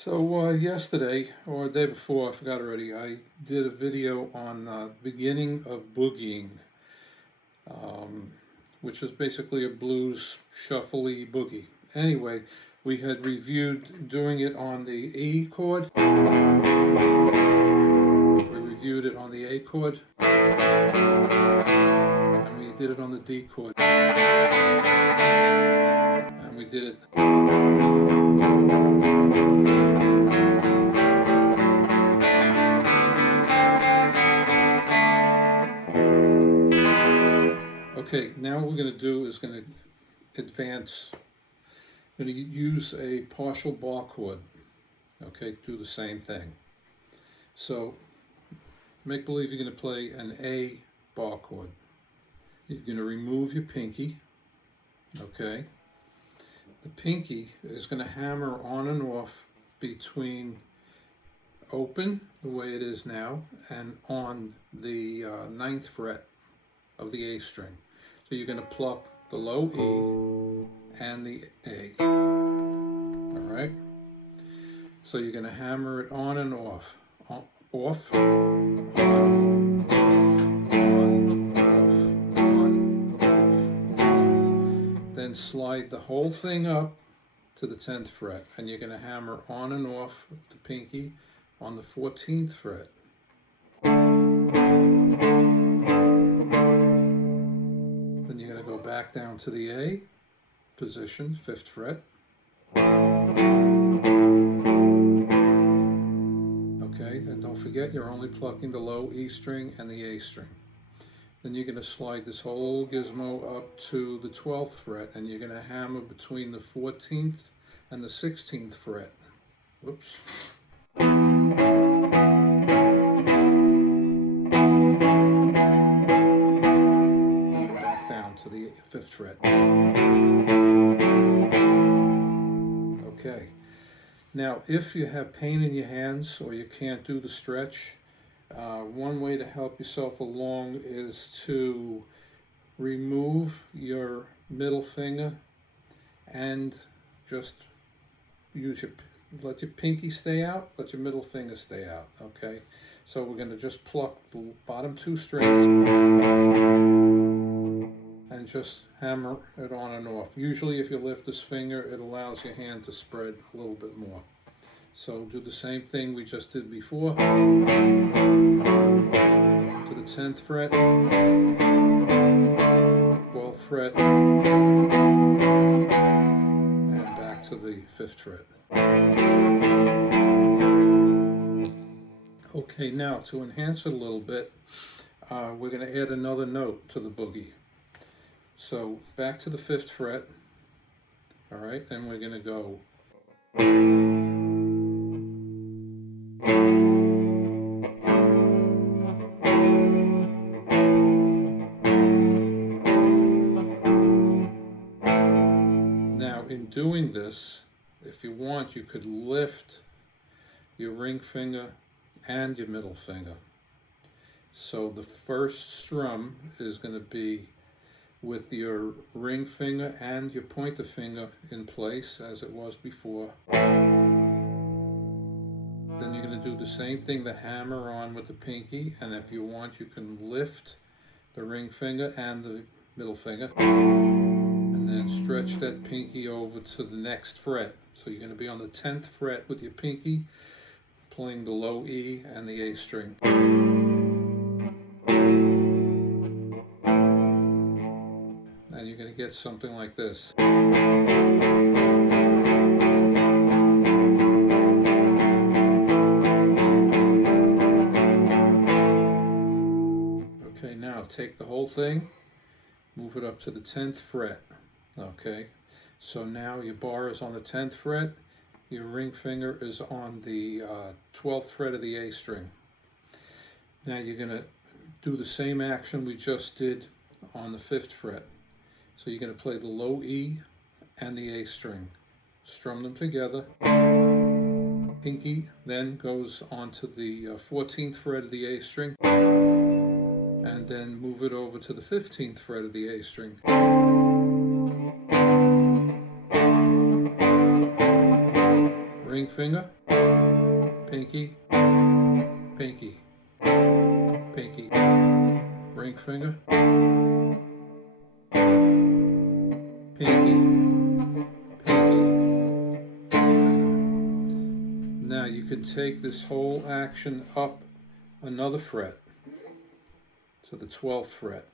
So yesterday, or the day before, I forgot already, I did a video on the beginning of boogieing, which is basically a blues shuffly boogie. Anyway, we had reviewed doing it on the E chord. We reviewed it on the A chord. And we did it on the D chord. And we did it. Okay, now what we're going to do is going to advance. I'm going to use a partial bar chord. Okay, do the same thing. So, make believe you're going to play an A bar chord. You're going to remove your pinky. Okay. The pinky is going to hammer on and off between open, the way it is now, and on the 9th fret of the A string. So you're going to pluck the low E and the A. Alright? So you're going to hammer it on and off. Off, on, off. Then slide the whole thing up to the 10th fret, and you're going to hammer on and off the pinky on the 14th fret. Then you're going to go back down to the A position, 5th fret. Okay, and don't forget you're only plucking the low E string and the A string. Then you're going to slide this whole gizmo up to the 12th fret, and you're going to hammer between the 14th and the 16th fret. Whoops. Back down to the 5th fret. Okay. Now, if you have pain in your hands or you can't do the stretch, one way to help yourself along is to remove your middle finger and just let your pinky stay out, let your middle finger stay out, okay? So we're going to just pluck the bottom 2 strings and just hammer it on and off. Usually if you lift this finger, it allows your hand to spread a little bit more. So do the same thing we just did before. To the 10th fret, 12th fret, and back to the 5th fret. Okay, now to enhance it a little bit, we're going to add another note to the boogie. So back to the 5th fret, all right, and we're going to go. Now in doing this, if you want, you could lift your ring finger and your middle finger. So the first strum is going to be with your ring finger and your pointer finger in place as it was before. Then you're going to do the same thing, the hammer on with the pinky, and if you want you can lift the ring finger and the middle finger and then stretch that pinky over to the next fret. So you're going to be on the 10th fret with your pinky playing the low E and the A string. And you're going to get something like this. Okay, now take the whole thing, move it up to the 10th fret. Okay, so now your bar is on the 10th fret, your ring finger is on the 12th fret of the A string. Now you're going to do the same action we just did on the 5th fret. So you're going to play the low E and the A string. Strum them together. Pinky then goes onto the 14th fret of the A string. And then move it over to the 15th fret of the A string. Ring finger, pinky, pinky, pinky, ring finger, pinky, pinky, finger. Now you can take this whole action up another fret to the 12th fret.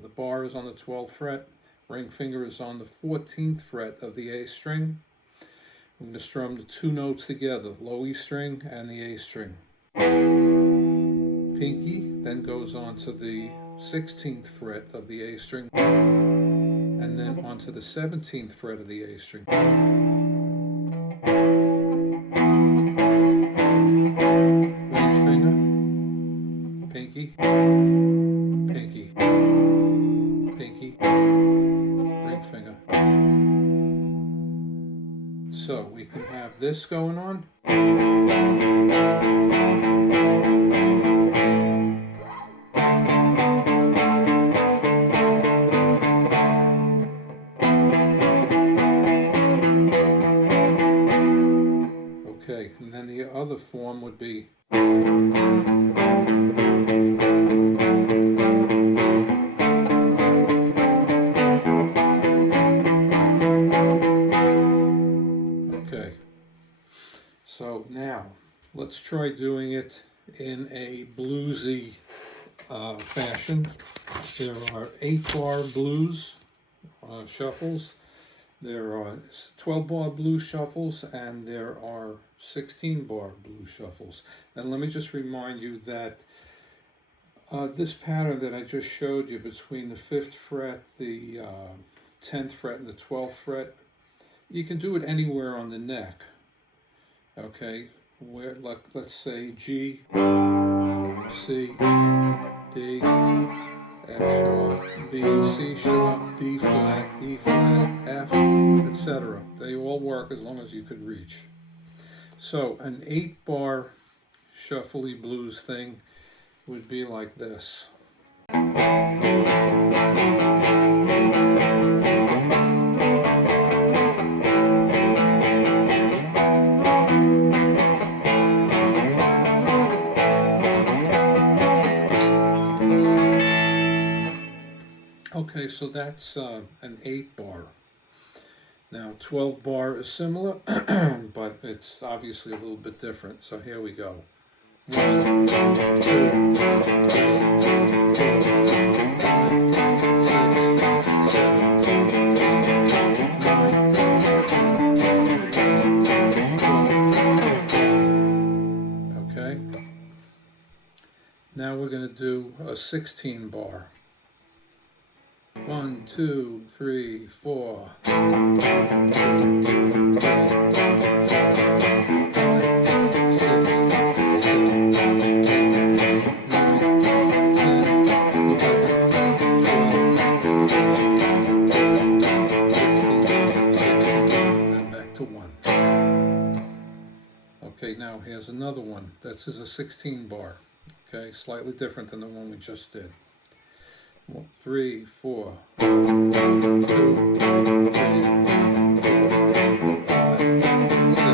The bar is on the 12th fret, ring finger is on the 14th fret of the A string. I'm going to strum the two notes together, low E string and the A string. Pinky then goes on to the 16th fret of the A string, and then onto the 17th fret of the A string. Ring finger, pinky, pinky, pinky, ring finger. So we can have this going on. Okay, and then the other form would be so now, let's try doing it in a bluesy fashion. There are 8-bar blues shuffles, there are 12-bar blues shuffles, and there are 16-bar blues shuffles. And let me just remind you that this pattern that I just showed you between the 5th fret, the 10th fret, and the 12th fret, you can do it anywhere on the neck. Okay, where, like, let's say G, C, D, F sharp, B, C sharp, B flat, E flat, F, etc. They all work as long as you could reach. So an 8-bar shuffly blues thing would be like this. Okay, so that's an 8-bar. Now 12-bar is similar, but it's obviously a little bit different. So here we go. 1, 2, 3, 4, 5, 6, 7, 8, 9. Okay. Now we're going to do a 16-bar. 1, 2, 3, 4. Okay, now here's another one. This is a 16-bar. Okay, slightly different than the one we just did. 1, 3, 4. 1, 2, 3, 4, 5, 6, 7, 8, 9, 10,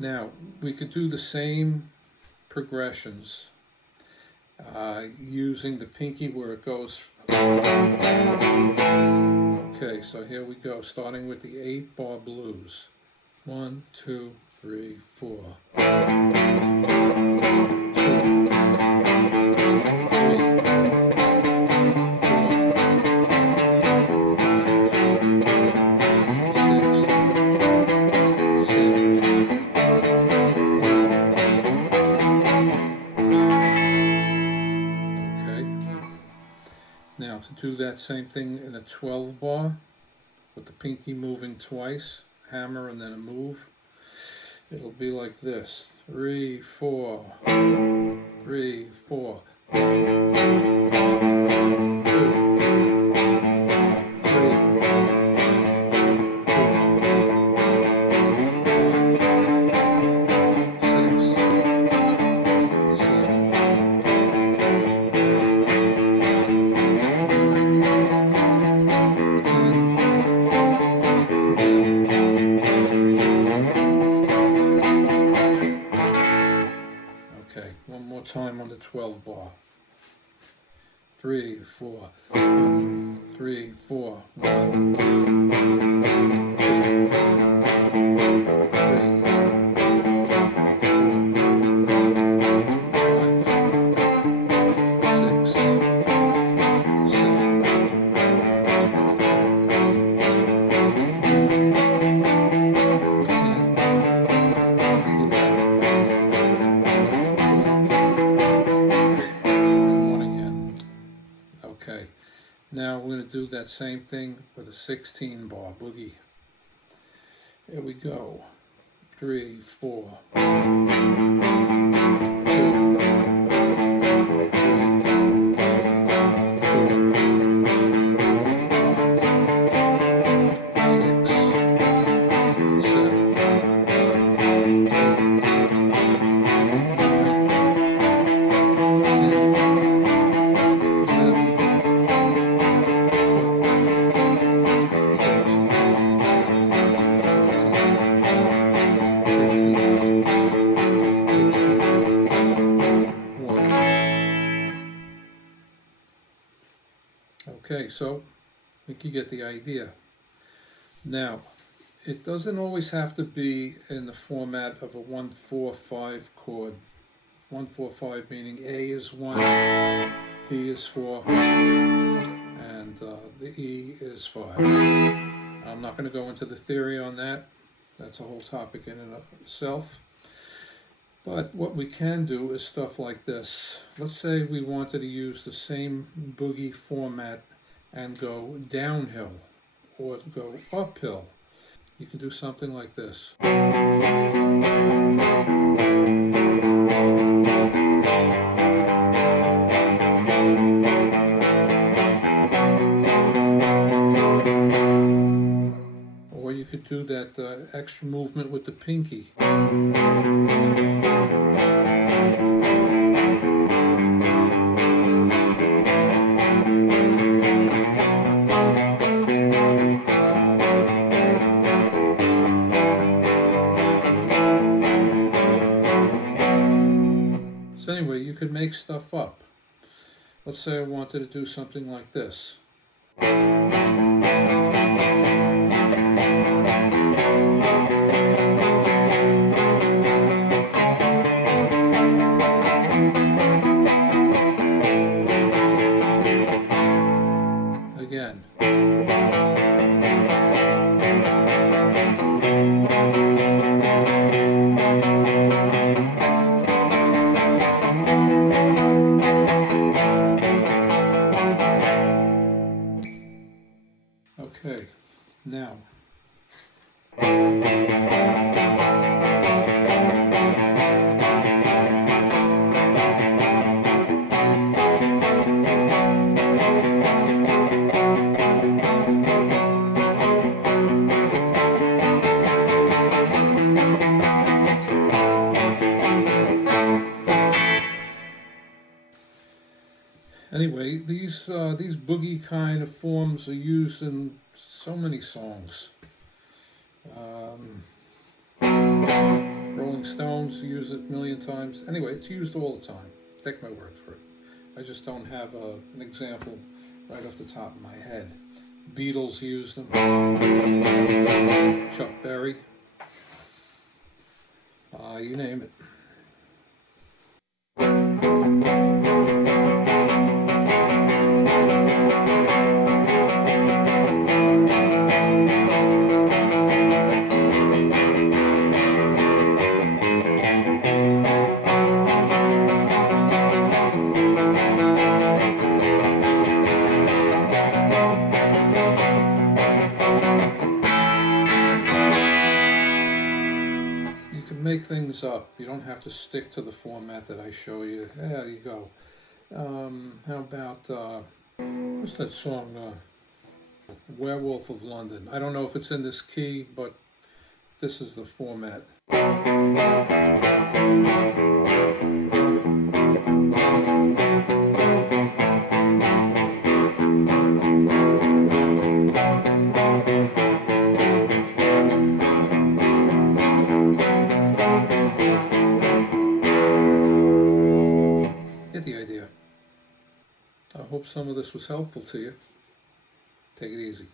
Now, we could do the same progressions using the pinky where it goes. Okay, so here we go, starting with the 8-bar blues. 1, 2, 3, 4. 2, 3, 4. Now to do that same thing in a 12-bar with the pinky moving twice, hammer and then a move. it'll be like this: 3, 4, 3, 4. 1, time on the 12 bar. 3, 4, 1, 3, 4, 1, 2, Now we're going to do that same thing with a 16 bar boogie. Here we go. 3, 4. Okay, so I think you get the idea. Now, it doesn't always have to be in the format of a 1-4-5 chord. 1-4-5 meaning A is 1, D is 4, and the E is 5. I'm not going to go into the theory on that. That's a whole topic in and of itself. But what we can do is stuff like this. Let's say we wanted to use the same boogie format and go downhill or go uphill. You can do something like this. Or you could do that extra movement with the pinky. So anyway, you could make stuff up. Let's say I wanted to do something like this. Again. Okay, now. Anyway, these boogie kind of forms are used in so many songs. Rolling Stones use it a million times. Anyway, it's used all the time. Take my word for it. I just don't have an example right off the top of my head. Beatles used them. Chuck Berry. You name it. make things up. You don't have to stick to the format that I show you. There you go. How about, what's that song, Werewolf of London? I don't know if it's in this key, but this is the format. Get the idea. I hope some of this was helpful to you. Take it easy.